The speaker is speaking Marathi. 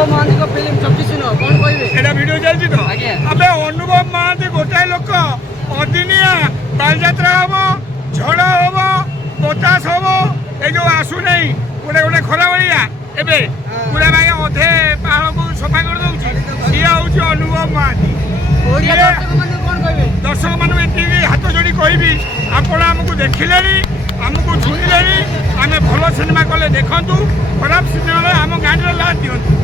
अनुभव महांती को फिल्म 24 कौन कहबे एटा वीडियो चलछि तो आज्ञा। अबे अनुभव महांती गोटाए लोक अदिनिया बालयात्रा हबो झड़ हबो बतास हबो ए जो आसु नहीं गोटे गोटे खरा बलिया एबे पूरा भागे अधे पहाड़ को सफा कर दउछि सिया होछि अनुभव महांती ओडिया दर्शक मान कौन कहबे दर्शक मान एति हाथ जोड़ी कहबी आपण हमकु देखिलेनी हमकु छुइलेनी आमे भलो सिनेमा कले देखंतु खराब सिनेमा आम गांडी ला दियंतु।